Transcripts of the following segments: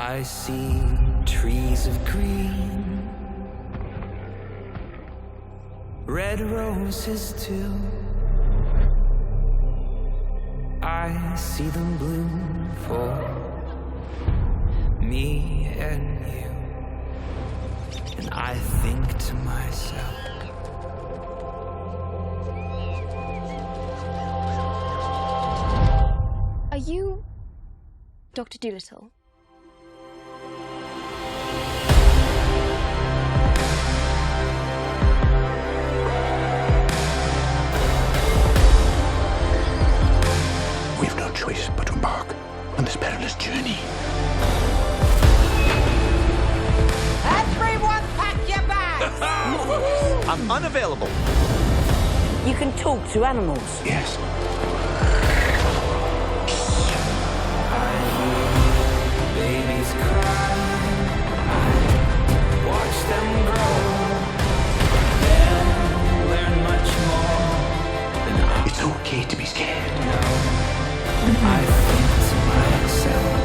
I see trees of green, red roses too. I see them bloom for me and you. And I think to myself, are you Dr. Dolittle? We've no choice but to embark on this perilous journey. Everyone pack your bags! I'm unavailable. You can talk to animals. Yes. babies cry, watch them grow, they'll learn much more than I It's okay to be scared. know. I think to myself,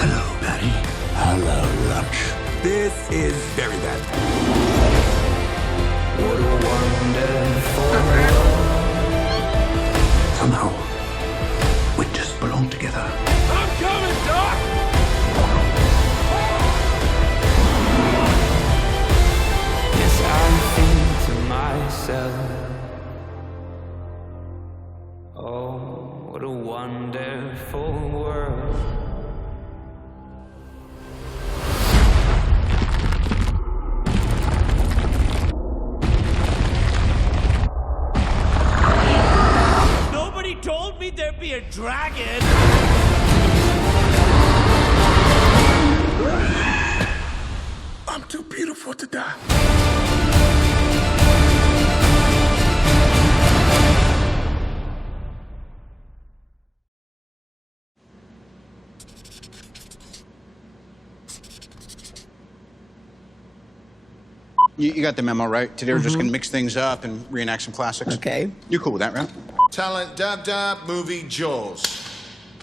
Hello, Patty. Hello, lunch. This is very bad. what a wonderful world. Somehow, we just belong together. I'm coming, Doc! Yes, I think to myself, oh, what a wonderful world. Nobody told me there'd be a dragon! I'm too beautiful to die. You got the memo, right? Today we're just gonna mix things up and reenact some classics. Okay. You cool with that, right? Talent dab dab movie Jaws.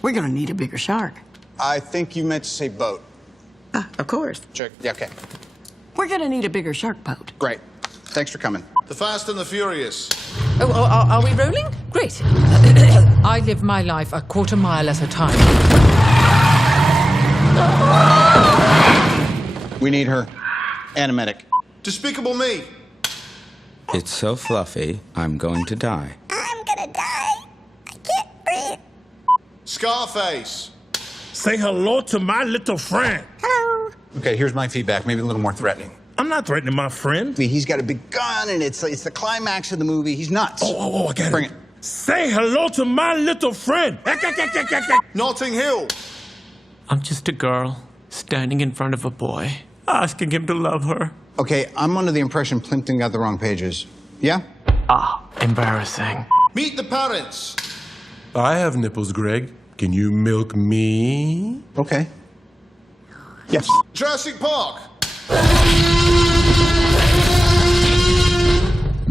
We're gonna need a bigger shark. I think you meant to say boat. Of course. Check. Yeah, okay. We're gonna need a bigger shark boat. Great. Thanks for coming. The Fast and the Furious. Oh, are we rolling? Great. I live my life a quarter mile at a time. We need her. And a medic. Despicable Me. It's so fluffy, I'm going to die. I'm gonna die. I can't breathe. Scarface. Say hello to my little friend. Hello. Okay, here's my feedback. Maybe a little more threatening. I'm not threatening my friend. I mean, he's got a big gun, and it's the climax of the movie. He's nuts. Oh, I got Bring it. Say hello to my little friend. Notting Hill. I'm just a girl standing in front of a boy, asking him to love her. Okay, I'm under the impression Plimpton got the wrong pages. Yeah? Ah, embarrassing. Meet the Parents. I have nipples, Greg. Can you milk me? Okay. Yes. Jurassic Park.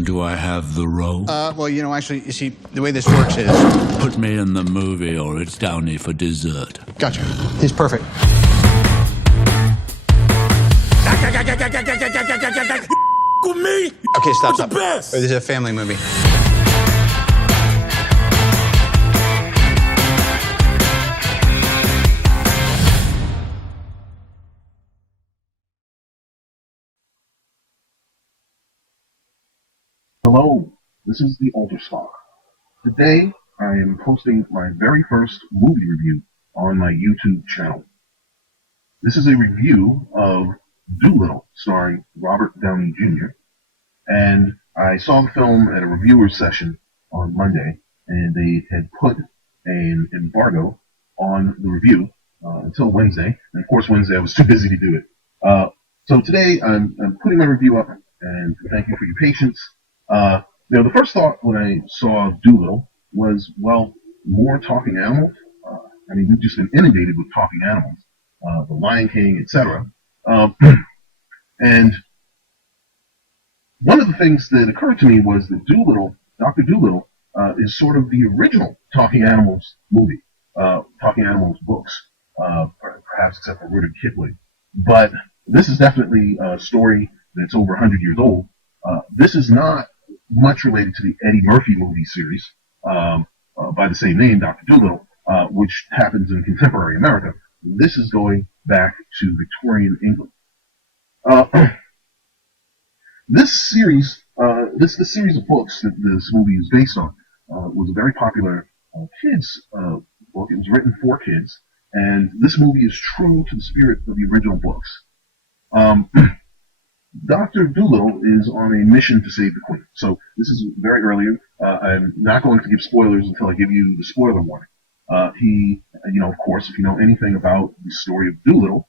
Do I have the role? Well, actually, you see, the way this works is... Put me in the movie or it's Downey for dessert. Gotcha. He's perfect. With me? Okay, stop. The best. This is a family movie. Hello, this is the AlterSpock. Today, I am posting my very first movie review on my YouTube channel. This is a review of Dolittle, starring Robert Downey Jr., and I saw the film at a reviewer's session on Monday, and they had put an embargo on the review until Wednesday, and of course Wednesday I was too busy to do it. So today I'm putting my review up, and thank you for your patience. The first thought when I saw Dolittle was, well, more talking animals. We've just been inundated with talking animals, The Lion King, etc. And one of the things that occurred to me was that Dr. Dolittle, is sort of the original talking animals movie, talking animals books. perhaps except for Rudyard Kipling. But this is definitely a story that's over 100 years old. This is not much related to the Eddie Murphy movie series by the same name, Dr. Dolittle, which happens in contemporary America. This is going back to Victorian England. This series, this series of books that this movie is based on, was a very popular kids book. It was written for kids, and this movie is true to the spirit of the original books. Dr. Dolittle is on a mission to save the Queen. So this is very early. I'm not going to give spoilers until I give you the spoiler warning. He, of course, if you know anything about the story of Dolittle,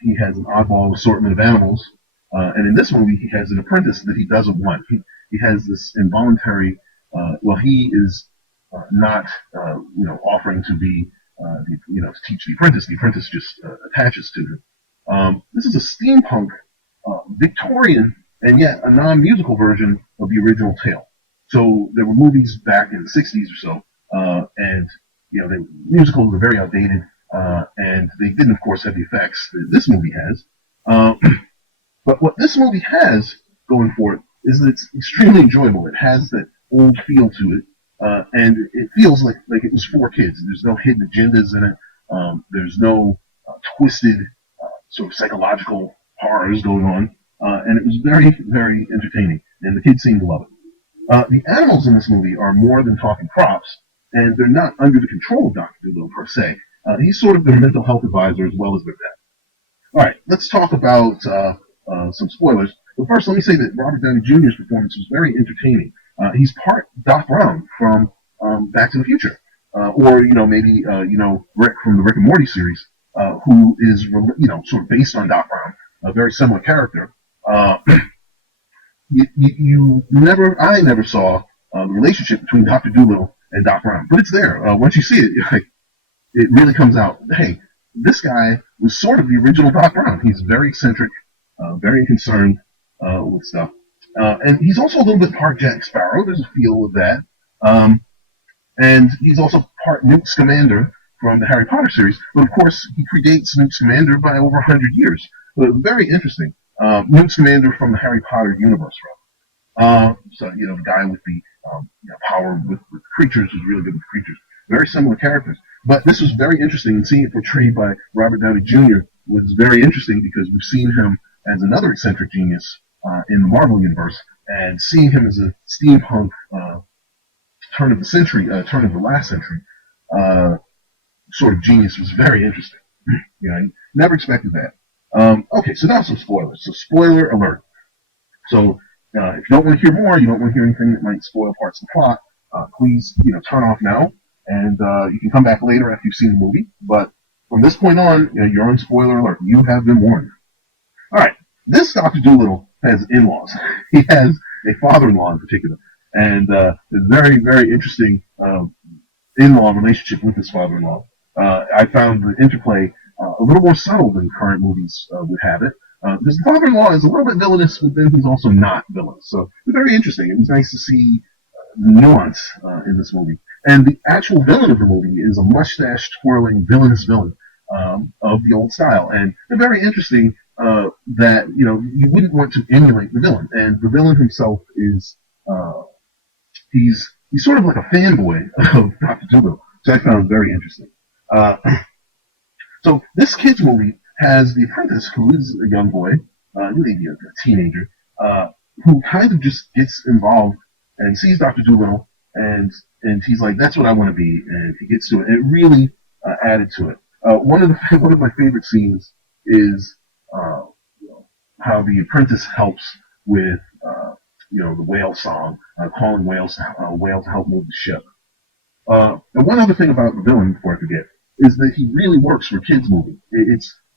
he has an oddball assortment of animals. And in this movie, he has an apprentice that he doesn't want. He has this involuntary, he is not, offering to be, to teach the apprentice. The apprentice just attaches to him. This is a steampunk, Victorian, and yet a non-musical version of the original tale. So there were movies back in the 60s or so, and, the musicals were very outdated, and they didn't, of course, have the effects that this movie has. But what this movie has going for it is that it's extremely enjoyable. It has that old feel to it, and it feels like it was for kids. There's no hidden agendas in it. There's no twisted sort of psychological horrors going on, and it was very, very entertaining, and the kids seemed to love it. The animals in this movie are more than talking props, and they're not under the control of Dr. Dolittle per se. He's sort of their mental health advisor as well as their vet. All right, let's talk about some spoilers. But first, let me say that Robert Downey Jr.'s performance was very entertaining. He's part Doc Brown from Back to the Future, or maybe Rick from the Rick and Morty series, who is sort of based on Doc Brown, a very similar character. I never saw the relationship between Dr. Dolittle and Doc Brown, but it's there. Once you see it, it really comes out. Hey, this guy was sort of the original Doc Brown. He's very eccentric, very concerned with stuff. And he's also a little bit part Jack Sparrow. There's a feel of that. And he's also part Newt Scamander from the Harry Potter series. But of course, he predates Newt Scamander by over 100 years. Very interesting. Newt Scamander from the Harry Potter universe. So, the guy with the power with creatures who's really good with creatures. Very similar characters. But this was very interesting, and seeing it portrayed by Robert Downey Jr. was very interesting because we've seen him as another eccentric genius in the Marvel universe, and seeing him as a steampunk turn of the last century sort of genius was very interesting. I never expected that. Okay, so now some spoilers. So spoiler alert. So if you don't want to hear more, you don't want to hear anything that might spoil parts of the plot, please turn off now, and you can come back later after you've seen the movie. But from this point on, you're on spoiler alert. You have been warned. All right, this Dr. Dolittle has in-laws. He has a father-in-law in particular, and a very, very interesting in-law relationship with his father-in-law. I found the interplay a little more subtle than current movies would have it. Because the father-in-law is a little bit villainous, but then he's also not villainous. So it's very interesting. It was nice to see nuance in this movie. And the actual villain of the movie is a mustache-twirling villainous villain of the old style. And it's very interesting that, you wouldn't want to emulate the villain. And the villain himself is, he's sort of like a fanboy of Dr. Dolittle. So I found it very interesting. So this kid's movie has the apprentice, who is a young boy, maybe a teenager, who kind of just gets involved and sees Dr. Dolittle, and he's like, that's what I want to be, and he gets to it. And it really added to it. One of my favorite scenes is how the apprentice helps with the whale song, calling whales to help move the ship. And one other thing about the villain, before I forget, is that he really works for a kids movie.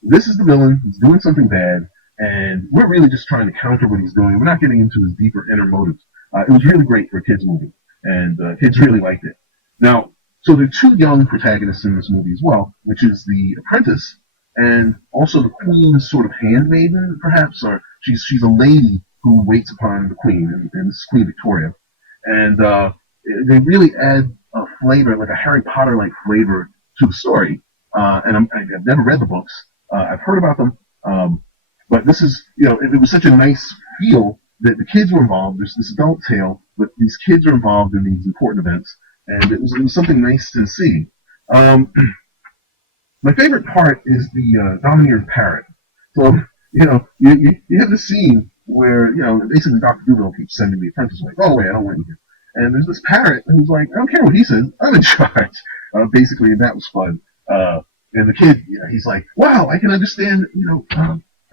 This is the villain. He's doing something bad, and we're really just trying to counter what he's doing. We're not getting into his deeper inner motives. It was really great for a kids movie, and kids really liked it. Now, so there are two young protagonists in this movie as well, which is the apprentice and also the queen's sort of handmaiden, perhaps, or she's a lady who waits upon the queen, and this is Queen Victoria. And they really add a flavor, like a Harry Potter-like flavor to the story. and I've never read the books. I've heard about them, but this is, it was such a nice feel that the kids were involved. There's this adult tale, but these kids are involved in these important events, and it was something nice to see. My favorite part is the domineered parrot. So, you have this scene where, basically Dr. Dolittle keeps sending the apprentice away. Go away, I don't want you here. And there's this parrot who's like, I don't care what he says, I'm in charge. Basically, and that was fun. And the kid, he's like, wow, I can understand,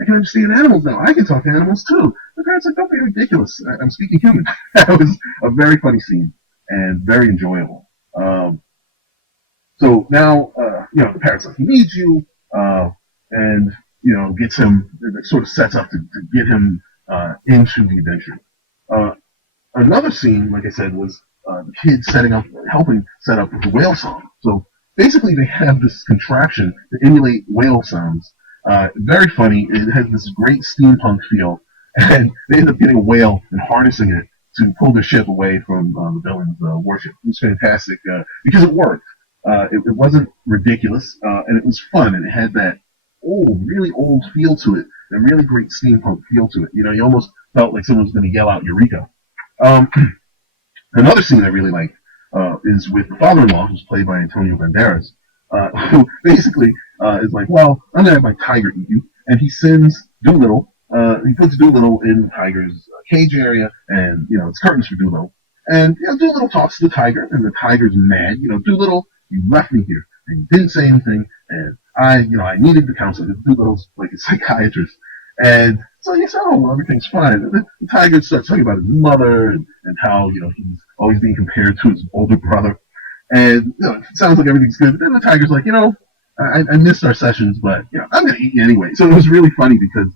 I can understand animals now. I can talk to animals too. The parrot's like, don't be ridiculous. I'm speaking human. That was a very funny scene and very enjoyable. So now, the parrot's like, he needs you, and, gets him, sort of sets up to get him into the adventure. Another scene, like I said, was the kids helping set up the whale song. So basically they have this contraption to emulate whale sounds. Very funny. It has this great steampunk feel, and they end up getting a whale and harnessing it to pull their ship away from the villain's warship. It was fantastic because it worked. It wasn't ridiculous, and it was fun, and it had that really old feel to it, and really great steampunk feel to it. You almost felt like someone was going to yell out Eureka. Another scene I really liked is with the father-in-law, who's played by Antonio Banderas, who basically is like, well, I'm going to have my tiger eat you, and he sends Dolittle, he puts Dolittle in the tiger's cage area, and, it's curtains for Dolittle. And, Dolittle talks to the tiger, and the tiger's mad. Dolittle, you left me here, and you didn't say anything, and I needed the counsel. Dolittle's like a psychiatrist. And so he said, oh, well, everything's fine. And the tiger starts talking about his mother and how, he's always being compared to his older brother. And, it sounds like everything's good. But then the tiger's like, I missed our sessions, but, I'm going to eat you anyway. So it was really funny because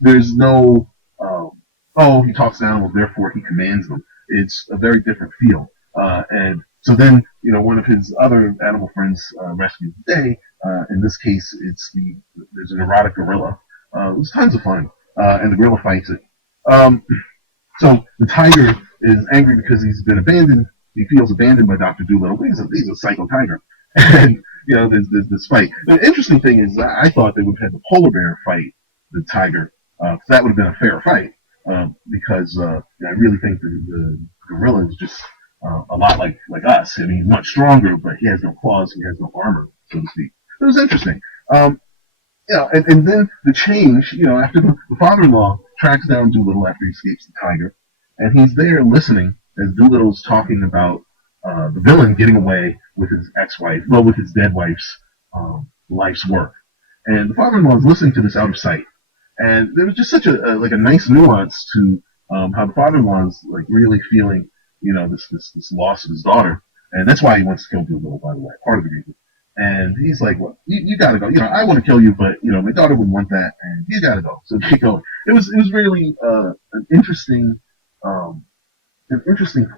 there's no, he talks to animals, therefore he commands them. It's a very different feel. And so then, one of his other animal friends rescues the day. In this case, there's an erotic gorilla. It was tons of fun, and the gorilla fights it. So the tiger is angry because he's been abandoned. He feels abandoned by Dr. Dolittle. He's a psycho tiger, and there's this fight. The interesting thing is, I thought they would have had the polar bear fight the tiger. That would have been a fair fight, because I really think the gorilla is just a lot like us. I mean, much stronger, but he has no claws. He has no armor, so to speak. It was interesting. And then the change, after the father-in-law tracks down Dolittle after he escapes the tiger, and he's there listening as Dolittle's talking about the villain getting away with his ex-wife, with his dead wife's life's work. And the father-in-law is listening to this out of sight. And there was just such a nice nuance to how the father-in-law is really feeling, this loss of his daughter. And that's why he wants to kill Dolittle, by the way, part of the reason. And he's like, well, you gotta go. I want to kill you, but, my daughter wouldn't want that, and you gotta go. So they go. It was really an interesting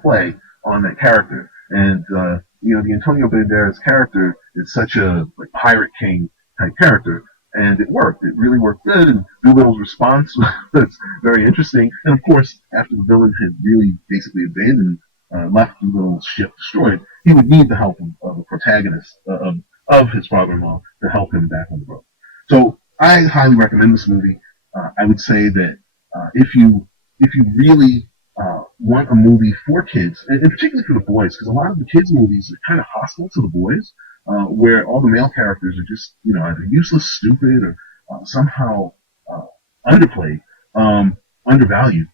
play on that character. And, the Antonio Banderas character is such a pirate king type character, and it worked. It really worked good, and Dolittle's response was very interesting. And of course, after the villain had really basically abandoned, left Dolittle's ship destroyed, he would need the help of the protagonist, of his father-in-law to help him back on the road. So I highly recommend this movie. I would say that if you really want a movie for kids, and particularly for the boys, because a lot of the kids' movies are kind of hostile to the boys, where all the male characters are just either useless, stupid, or somehow underplayed, undervalued.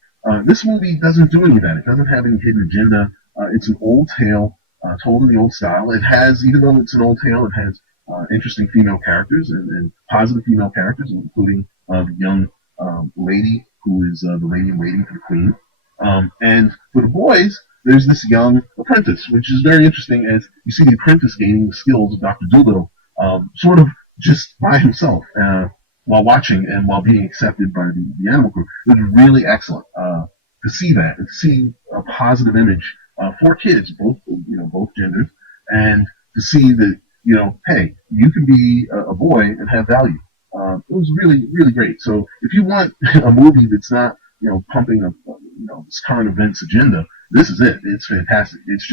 This movie doesn't do any of that. It doesn't have any hidden agenda. It's an old tale. Told in the old style. It has, even though it's an old tale, it has interesting female characters and positive female characters, including the young lady who is the lady in waiting for the queen. And for the boys, there's this young apprentice, which is very interesting as you see the apprentice gaining the skills of Dr. Dolittle, sort of just by himself, while watching and while being accepted by the animal group. It was really excellent to see that, and to see a positive image for kids, both genders, and to see that, hey, you can be a boy and have value. It was really, really great. So if you want a movie that's not, pumping up, this current events agenda, this is it. It's fantastic. It's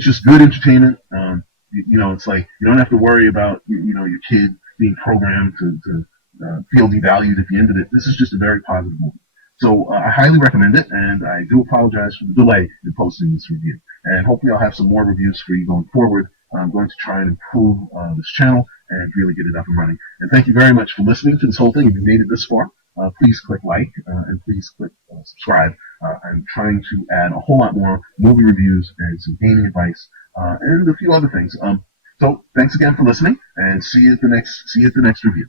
just good entertainment. It's like you don't have to worry about your kid being programmed to feel devalued at the end of it. This is just a very positive movie. So I highly recommend it, and I do apologize for the delay in posting this review. And hopefully I'll have some more reviews for you going forward. I'm going to try and improve this channel and really get it up and running. And thank you very much for listening to this whole thing. If you made it this far, please click like and please click subscribe. I'm trying to add a whole lot more movie reviews and some gaming advice and a few other things. So thanks again for listening, and see you at the next review.